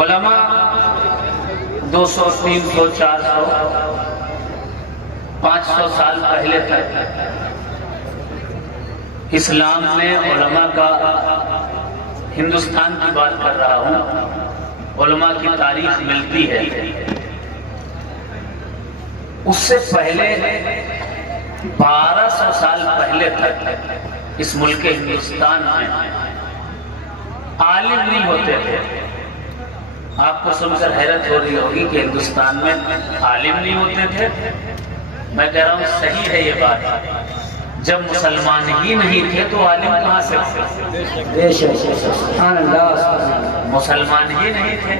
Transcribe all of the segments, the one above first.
علماء 200 300 400 500 سال پہلے تک اسلام میں علماء کا، ہندوستان کی بات کر رہا ہوں، علماء کی تاریخ ملتی ہے۔ اس سے پہلے 1200 سال پہلے تک اس ملک ہندوستان میں عالم نہیں ہوتے تھے۔ آپ کو سن کر حیرت ہو رہی ہوگی کہ ہندوستان میں عالم نہیں ہوتے تھے۔ میں کہہ رہا ہوں صحیح ہے یہ بات۔ جب مسلمان ہی نہیں تھے تو عالم کہاں سے ہوتے؟ مسلمان ہی نہیں تھے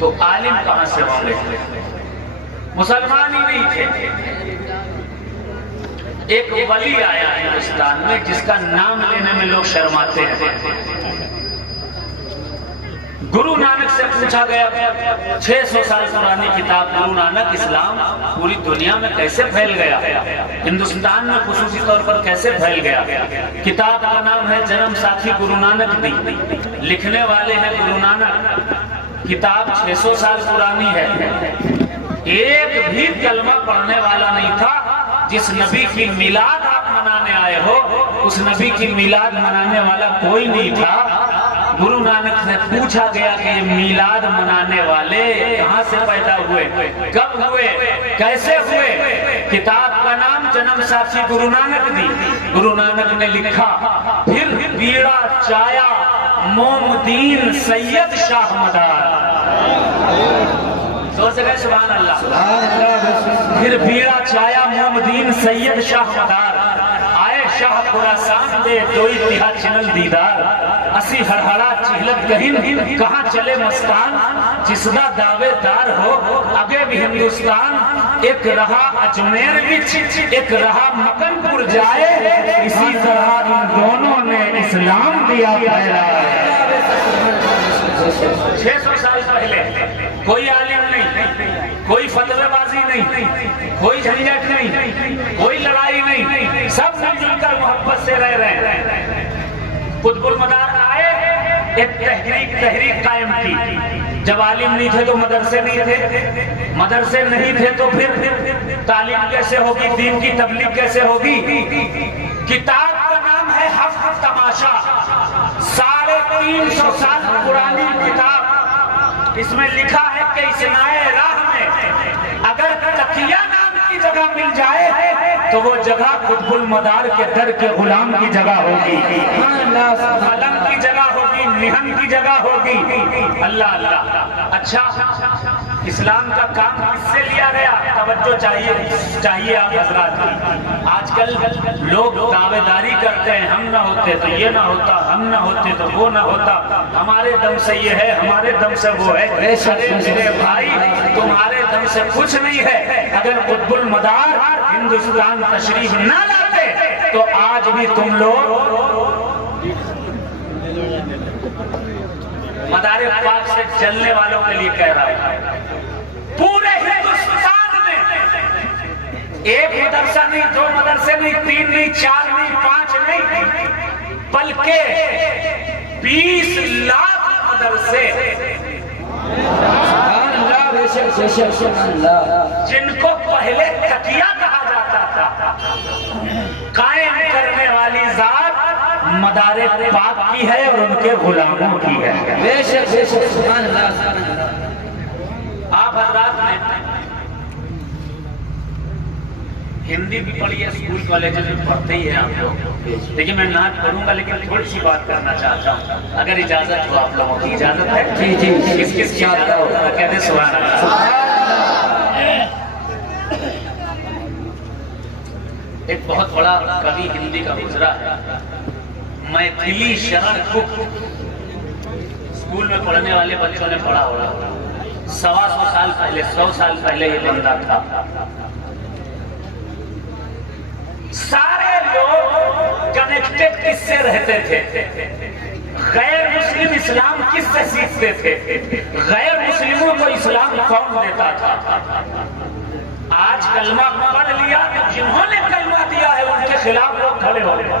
تو عالم کہاں سے ہوں گے؟ مسلمان ہی نہیں تھے۔ ایک ولی آیا ہندوستان میں جس کا نام لینے میں لوگ شرماتے ہیں۔ گرو نانک سے پوچھا گیا، 600 سال پرانی کتاب گرو نانک، اسلام پوری دنیا میں کیسے پھیل گیا؟ ہندوستان میں خصوصی طور پر کیسے پھیل گیا؟ کتاب کا نام ہے جنم ساتھی گرو نانک دی، لکھنے والے ہیں گرو نانک، کتاب 600 سال پرانی ہے۔ ایک بھی کلمہ پڑھنے والا نہیں تھا۔ جس نبی کی میلاد آپ منانے آئے ہو، اس نبی کی میلاد منانے والا کوئی نہیں تھا۔ گرو نانک سے پوچھا گیا کہ یہ میلاد منانے والے کہاں سے پیدا ہوئے، کب ہوئے، کیسے ہوئے؟ کتاب کا نام جنم ساتھی گرو نانک دی۔ گرو نانک نے لکھا، پھر بیڑا چایا مومدین سید شاہ مدار۔ زور سے کہے سبحان اللہ۔ پھر بیڑا چایا مومدین سید شاہ مدار، آئے شاہ خراسان دے دوئی تہا چنل دیدار، اسی ہرہڑا چہلت کہیں کہاں چلے مستان، جسدا دعوے دار ہو اگے بھی ہندوستان، ایک رہا اجمیر بچ ایک رہا مکن پور جائے، اسی طرح ان دونوں نے اسلام دیا پھیلا ہے۔ 600 سال پہلے کوئی عالم نہیں، کوئی فتوی بازی نہیں، کوئی جھنجٹ نہیں، کوئی لڑائی نہیں، سب مل جل کر محبت سے رہ رہے ہیں۔ قطب المدار آئے، ایک تحریک قائم کی۔ جب عالم نہیں تھے تو مدرسے نہیں تھے، مدرسے نہیں تھے تو پھر تعلیم کیسے ہوگی، دین کی تبلیغ کیسے ہوگی؟ کتاب کا نام ہے حفظ تماشا، 350 سال پرانی کتاب۔ اس میں لکھا ہے کہ اس نائے راہ میں اگر تقیہ نام کی جگہ مل جائے تو وہ جگہ قطب المدار کے در کے غلام کی جگہ ہوگی، قلم کی جگہ ہوگی، نہن کی جگہ ہوگی۔ اللہ اللہ۔ اچھا، اسلام کا کام کس سے لیا گیا؟ توجہ چاہیے آپ حضرات کی۔ آج کل لوگ دعوے داری کرتے ہیں، ہم نہ ہوتے تو یہ نہ ہوتا، ہم نہ ہوتے تو وہ نہ ہوتا، ہمارے دم سے یہ ہے، ہمارے دم سے وہ ہے۔ میرے بھائی، تمہارے دم سے کچھ نہیں ہے۔ اگر قطب المدار ہندوستان تشریف نہ لاتے تو آج بھی تم لوگ مدار پاک سے جلنے والوں کے لیے کہہ رہا ہوں، پورے ہندوستان میں ایک مدرسہ نہیں، 2 مدرسے نہیں، 3 نہیں، 4 نہیں، 5 نہیں، بلکہ 20 لاکھ مدرسے جن کو پہلے تقیہ کہا جاتا تھا، قائم کرنے والی ذات مدار پاک کی ہے اور ان کے غلاموں کی ہے۔ آپ حضرات نے ہندی بھی پڑھی ہے، اسکول کالج میں پڑھتے ہی ہیں آپ لوگ، لیکن میں نعت پڑھوں گا لیکن تھوڑی سی بات کرنا چاہتا ہوں، اگر اجازت ہو آپ لوگوں کی اجازت ہے؟ جی جی، کس کس کی اجازت ہو کہتے سبحان اللہ۔ ایک بہت بڑا کبھی ہندی کا گزرا ہے، میتھلی شرن گپت، اسکول میں پڑھنے والے بچوں نے پڑھا ہوگا، 125 سال پہلے، 100 سال پہلے یہ بندہ تھا۔ سارے لوگ کنیکٹڈ کس سے رہتے تھے؟ غیر مسلم اسلام کس سے سیکھتے تھے؟ غیر مسلموں کو اسلام کون دیتا تھا؟ آج کلمہ پڑھ لیا تو جنہوں نے کلمہ دیا ہے ان کے خلاف لوگ کھڑے ہو گئے۔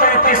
33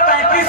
33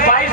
22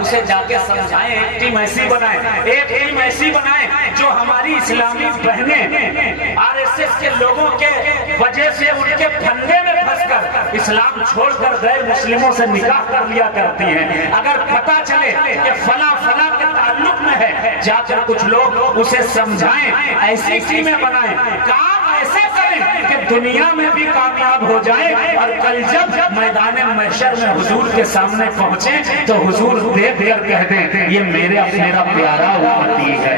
اسے جا کے سمجھائیں، ایک ٹیم ایسی بنائیں، ایک ٹیم ایسی بنائیں جو ہماری اسلامی بہنیں آر ایس ایس کے لوگوں کے وجہ سے ان کے پھندے میں پھنس کر اسلام چھوڑ کر غیر مسلموں سے نکاح کر لیا کرتی ہیں، اگر پتہ چلے کہ فلاں فلاں کے تعلق میں ہے، جا کر کچھ لوگ اسے سمجھائیں، ایسی ٹیمیں بنائیں، کام ایسے کریں کہ دنیا میں بھی کامیاب ہو جائیں، اور کل جب میدان محشر میں حضور کے سامنے پہنچیں تو حضور دیکھ کر کہہ دیں یہ میرا پیارا امتی ہے۔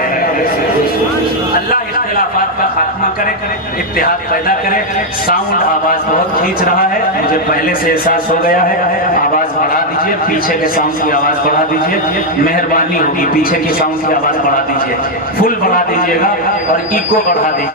اللہ اختلافات کا خاتمہ کرے، اتحاد پیدا کرے۔ ساؤنڈ آواز بہت کھینچ رہا ہے، مجھے پہلے سے احساس ہو گیا ہے، آواز بڑھا دیجئے، پیچھے کے ساؤنڈ کی آواز بڑھا دیجئے، مہربانی ہوگی پیچھے کی ساؤنڈ کی آواز بڑھا دیجئے، فل بڑھا دیجئے گا اور ایکو بڑھا دیجئے۔